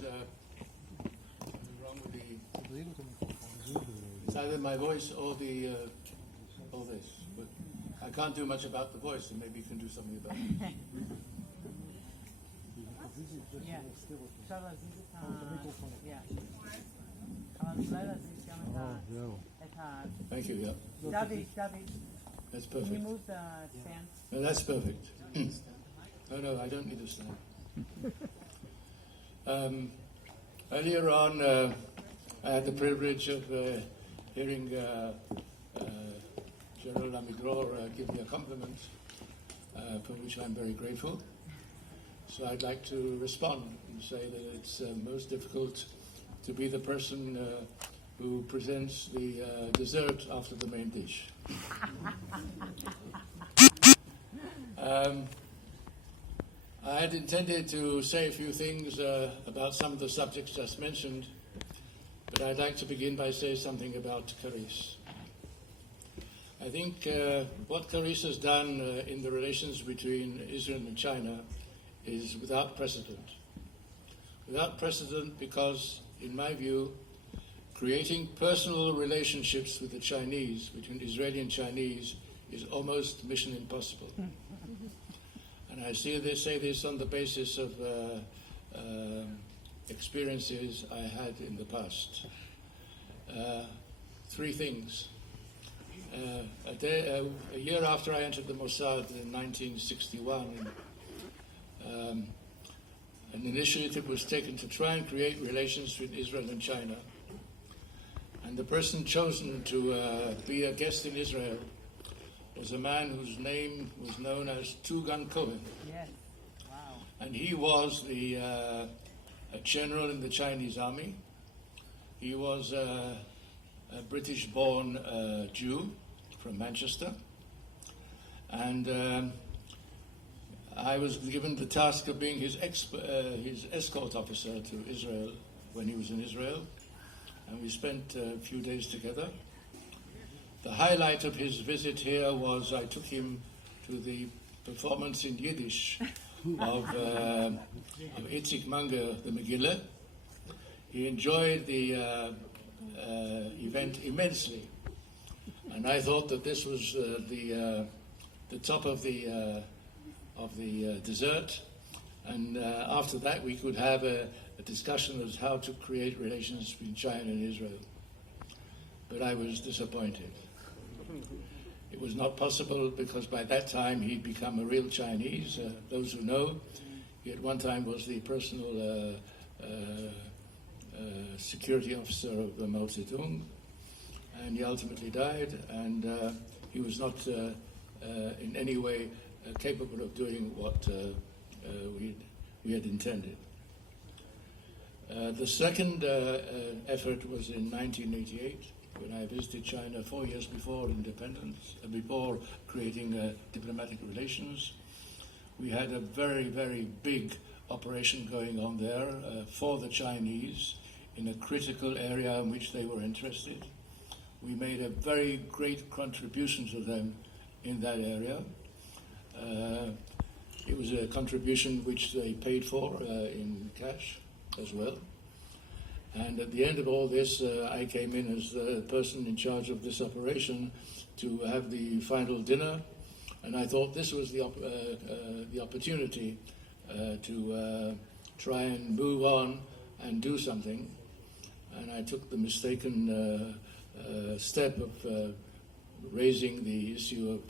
something wrong with the. It's either my voice or the all this. But I can't do much about the voice, so maybe you can do something about it. Thank you. Yeah. David, That's can you perfect. move the stand? No, that's perfect. No, I don't need a stand. Earlier on, I had the privilege of hearing General Lamigro give me a compliment, for which I'm very grateful. So I'd like to respond and say that it's most difficult to be the person who presents the dessert after the main dish. I had intended to say a few things about some of the subjects just mentioned, but I'd like to begin by saying something about Carice. I think what Carice has done in the relations between Israel and China is without precedent. Without precedent because, in my view, creating personal relationships with the Chinese, between Israeli and Chinese, is almost mission impossible. And I say this on the basis of experiences I had in the past. Three things. A year after I entered the Mossad in 1961, an initiative was taken to try and create relations between Israel and China. And the person chosen to be a guest in Israel was a man whose name was known as Tugan Cohen. Yes. Wow. And he was a general in the Chinese army. He was a British-born Jew from Manchester. And I was given the task of being his escort officer to Israel when he was in Israel. And we spent a few days together. The highlight of his visit here was I took him to the performance in Yiddish of Itzik Manger, the Megillah. He enjoyed the event immensely, and I thought that this was the top of the dessert. And after that, we could have a discussion as how to create relations between China and Israel. But I was disappointed. It was not possible because by that time he'd become a real Chinese. Those who know, he at one time was the personal security officer of Mao Zedong, and he ultimately died, and he was not in any way capable of doing what we had intended. The second effort was in 1988, when I visited China 4 years before independence, before creating diplomatic relations. We had a very, very big operation going on there for the Chinese in a critical area in which they were interested. We made a very great contribution to them in that area. It was a contribution which they paid for in cash as well. And at the end of all this, I came in as the person in charge of this operation to have the final dinner, and I thought this was the opportunity to try and move on and do something. And I took the mistaken step of raising the issue of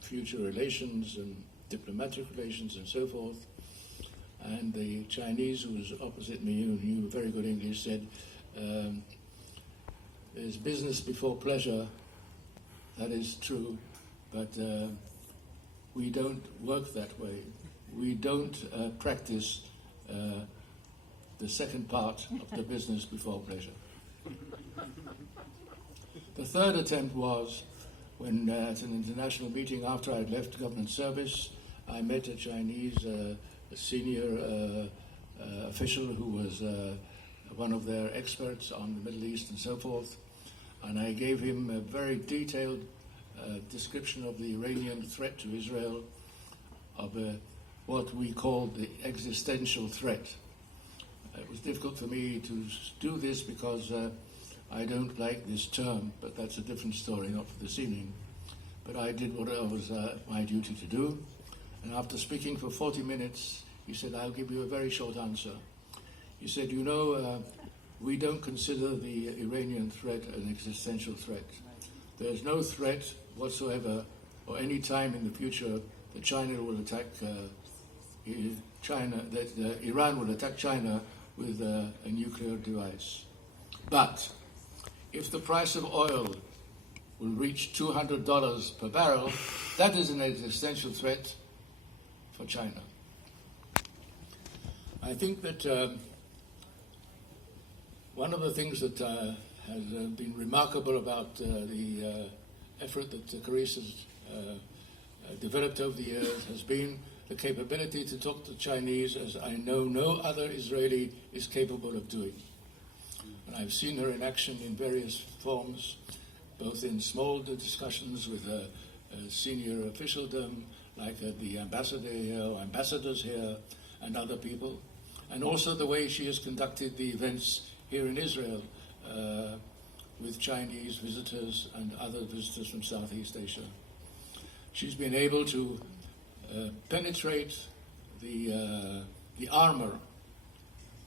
future relations and diplomatic relations and so forth. And the Chinese, who was opposite me, who knew very good English, said, there's business before pleasure. That is true, but we don't work that way. We don't practice the second part of the business before pleasure. The third attempt was when at an international meeting after I'd left government service, I met a Chinese a senior official who was one of their experts on the Middle East and so forth, and I gave him a very detailed description of the Iranian threat to Israel, of what we called the existential threat. It was difficult for me to do this because I don't like this term, but that's a different story, not for this evening. But I did what was my duty to do. And after speaking for 40 minutes, he said, I'll give you a very short answer. He said, you know, we don't consider the Iranian threat an existential threat. There's no threat whatsoever, or any time in the future, that China will attack Iran will attack China with a nuclear device. But if the price of oil will reach $200 per barrel, that is an existential threat for China. I think that one of the things that has been remarkable about the effort that Carice has developed over the years has been the capability to talk to Chinese as I know no other Israeli is capable of doing. And I've seen her in action in various forms, both in small discussions with senior officialdom, like the ambassador here, or ambassadors here, and other people, and also the way she has conducted the events here in Israel with Chinese visitors and other visitors from Southeast Asia. She's been able to penetrate the armor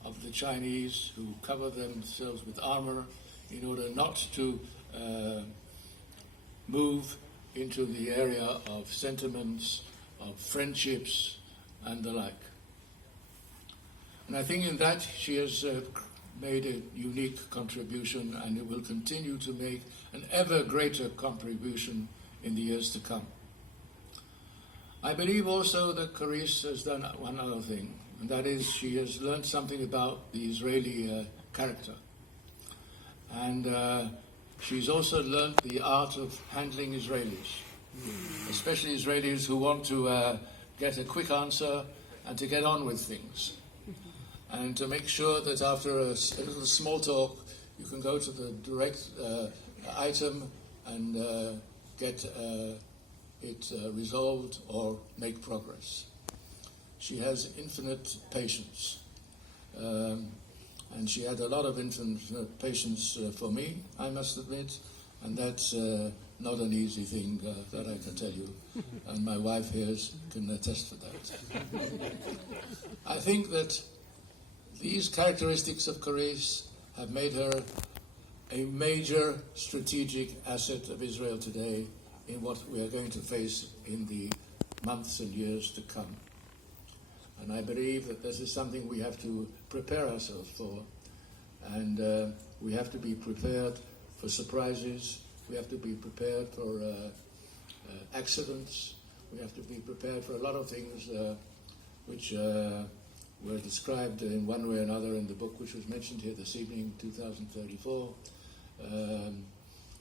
of the Chinese, who cover themselves with armor in order not to move into the area of sentiments, of friendships, and the like. And I think in that she has made a unique contribution, and it will continue to make an ever greater contribution in the years to come. I believe also that Carice has done one other thing, and that is she has learned something about the Israeli character. And she's also learned the art of handling Israelis, especially Israelis who want to get a quick answer and to get on with things. And to make sure that after a little small talk, you can go to the direct item and get it resolved or make progress. She has infinite patience. And she had a lot of infinite patience for me, I must admit, and that's not an easy thing, that I can tell you. And my wife here can attest to that. I think that these characteristics of Carice have made her a major strategic asset of Israel today in what we are going to face in the months and years to come. And I believe that this is something we have to prepare ourselves for. And we have to be prepared for surprises. We have to be prepared for accidents. We have to be prepared for a lot of things which were described in one way or another in the book which was mentioned here this evening, 2034,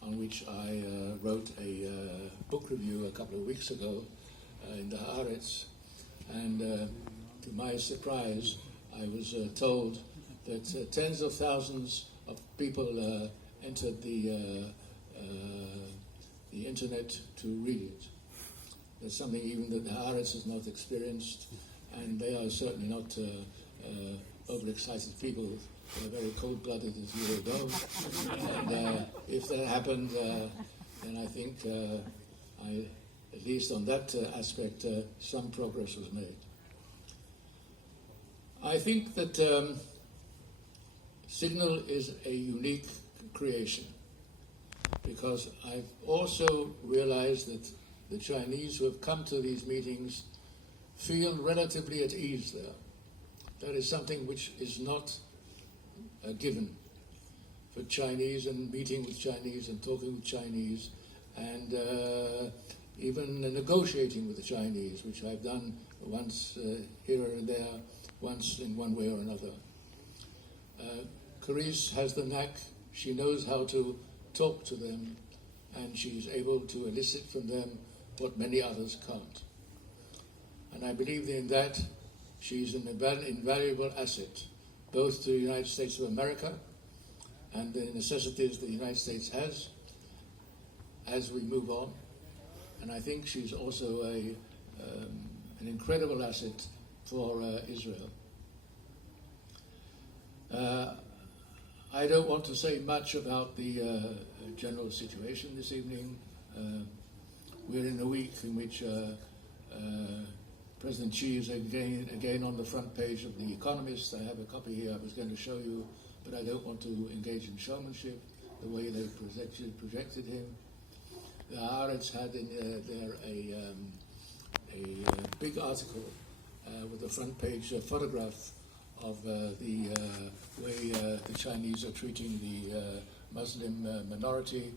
on which I wrote a book review a couple of weeks ago in the Haaretz. And to my surprise, I was told that tens of thousands of people entered the internet to read it. That's something even that the Haaretz has not experienced, and they are certainly not overexcited people. They're very cold-blooded, as you all know. And if that happened, then I think, at least on that aspect, some progress was made. I think that Signal is a unique creation, because I've also realized that the Chinese who have come to these meetings feel relatively at ease there. That is something which is not given for Chinese, and meeting with Chinese and talking with Chinese, and even negotiating with the Chinese, which I've done once here and there, once in one way or another. Carice has the knack. She knows how to talk to them, and she's able to elicit from them what many others can't. And I believe in that she's an invaluable asset, both to the United States of America and the necessities the United States has as we move on. And I think she's also an incredible asset for Israel. I don't want to say much about the general situation this evening. We're in a week in which President Xi is again on the front page of The Economist. I have a copy here I was going to show you, but I don't want to engage in showmanship the way they projected him. The Haaretz had in there a big article with a front page photograph of the way the Chinese are treating the Muslim minority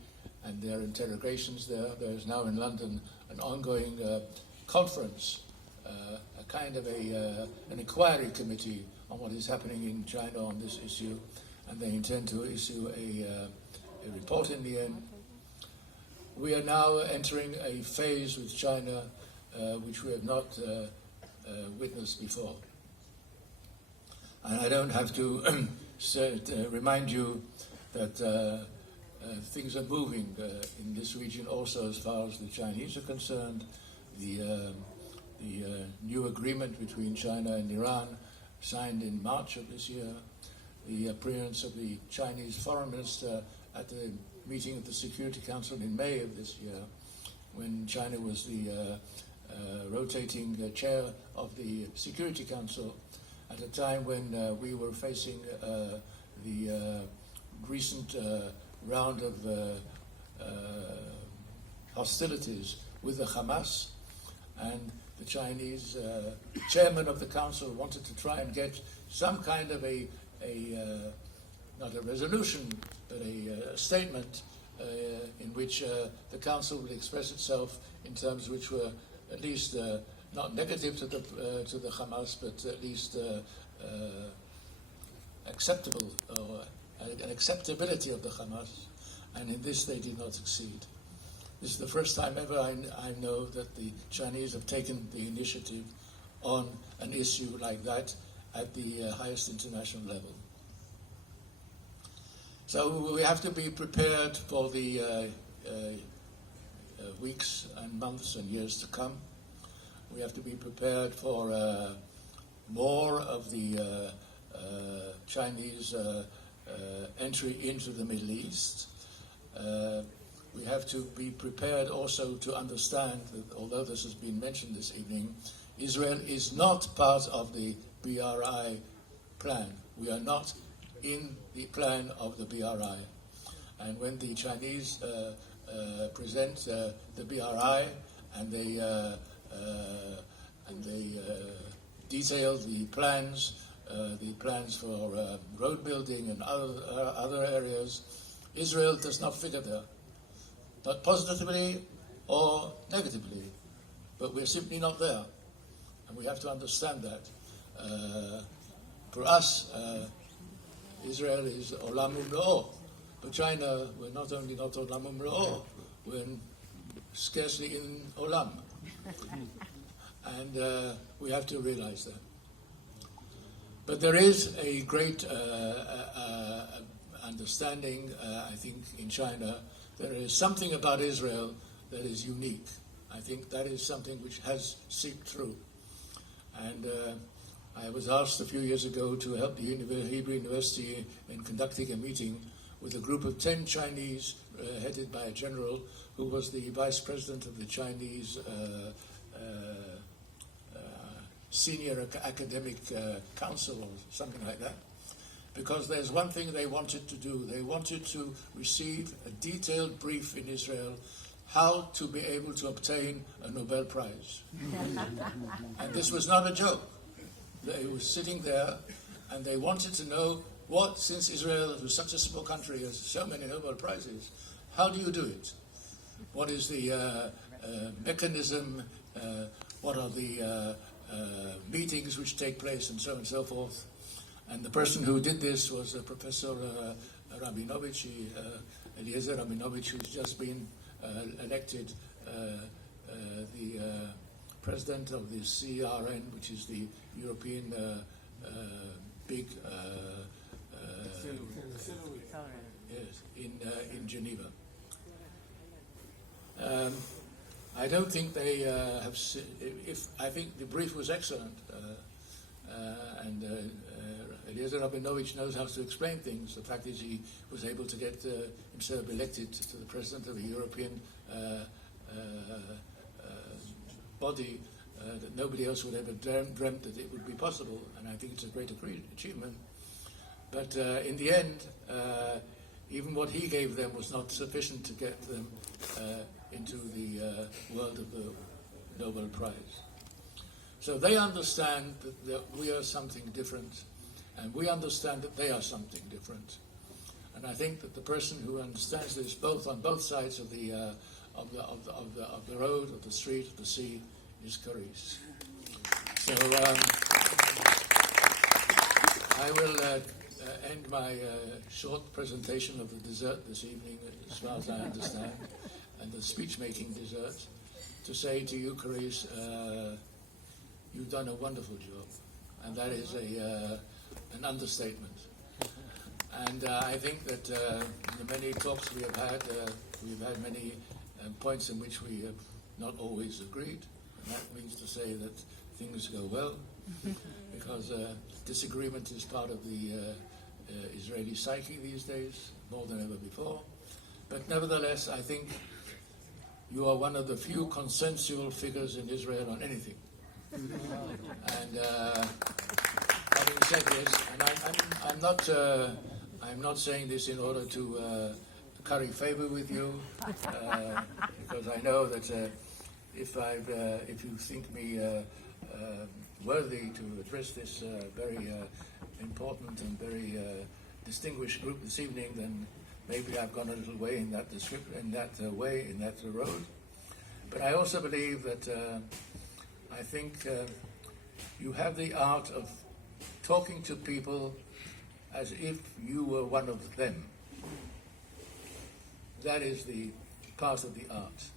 and their interrogations there. There's now in London an ongoing conference, a kind of an inquiry committee on what is happening in China on this issue, and they intend to issue a report in the end. We are now entering a phase with China which we have not witnessed before. And I don't have to remind you that things are moving in this region also as far as the Chinese are concerned. The new agreement between China and Iran, signed in March of this year, the appearance of the Chinese foreign minister at the meeting of the Security Council in May of this year, when China was the rotating chair of the Security Council, at a time when we were facing the recent round of hostilities with the Hamas, and the Chinese chairman of the council wanted to try and get some kind of not a resolution, but a statement in which the council would express itself in terms which were at least not negative to the Hamas, but at least acceptable, or an acceptability of the Hamas. And in this they did not succeed. This is the first time ever I know that the Chinese have taken the initiative on an issue like that at the highest international level. So we have to be prepared for the weeks and months and years to come. We have to be prepared for more of the Chinese entry into the Middle East. We have to be prepared also to understand that, although this has been mentioned this evening, Israel is not part of the BRI plan. We are not in the plan of the BRI. And when the Chinese present the BRI and they detail the plans for road building and other areas, Israel does not figure there, not positively or negatively, but we're simply not there, and we have to understand that. For us, Israel is olam umloo, but China, we're not only not olam umloo, we're scarcely in olam, and we have to realize that. But there is a great understanding, I think, in China. There is something about Israel that is unique. I think that is something which has seeped through. And I was asked a few years ago to help the Hebrew University in conducting a meeting with a group of 10 Chinese, headed by a general who was the vice president of the Chinese senior academic council or something like that. Because there's one thing they wanted to do. They wanted to receive a detailed brief in Israel how to be able to obtain a Nobel Prize. And this was not a joke. They were sitting there and they wanted to know what, since Israel was such a small country, has so many Nobel Prizes, how do you do it? What is the mechanism? What are the meetings which take place, and so on and so forth? And the person who did this was Professor Rabinovich, Eliezer Rabinovich, who's just been elected the president of the CRN, which is the European big yes, in Geneva. I don't think they have. I think the brief was excellent, and Eliezer Rabinovich knows how to explain things. The fact is he was able to get himself elected to the president of a European body that nobody else would ever dreamt that it would be possible, and I think it's a great achievement. But in the end, even what he gave them was not sufficient to get them into the world of the Nobel Prize. So they understand that we are something different, and we understand that they are something different. And I think that the person who understands this, both on both sides of the road, of the street, of the sea, is Carice. So I will end my short presentation of the dessert this evening, as far as I understand, and the speech-making dessert, to say to you, Carice, you've done a wonderful job, and that is an understatement. And I think that in the many talks we have had, we've had many points in which we have not always agreed, and that means to say that things go well, because disagreement is part of the Israeli psyche these days, more than ever before. But nevertheless, I think you are one of the few consensual figures in Israel on anything. And having said this, and I'm not saying this in order to curry favor with you, because I know that if you think me worthy to address this very important and very distinguished group this evening, then maybe I've gone a little way in that road. But I also believe that I think you have the art of talking to people as if you were one of them. That is the part of the art.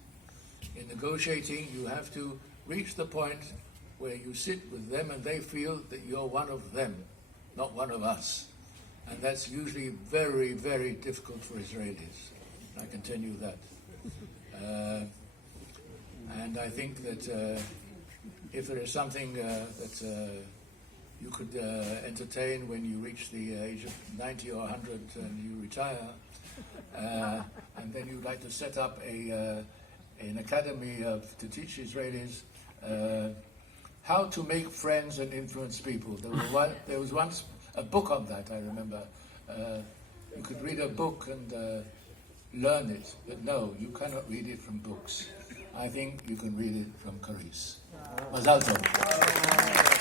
In negotiating, you have to reach the point where you sit with them and they feel that you're one of them, not one of us. And that's usually very, very difficult for Israelis. I can tell you that. And I think that if there is something that you could entertain when you reach the age of 90 or 100 and you retire, and then you'd like to set up an academy to teach Israelis how to make friends and influence people. There was once a book on that, I remember. You could read a book and learn it, but no, you cannot read it from books. I think you can read it from Carice. Mazal tov.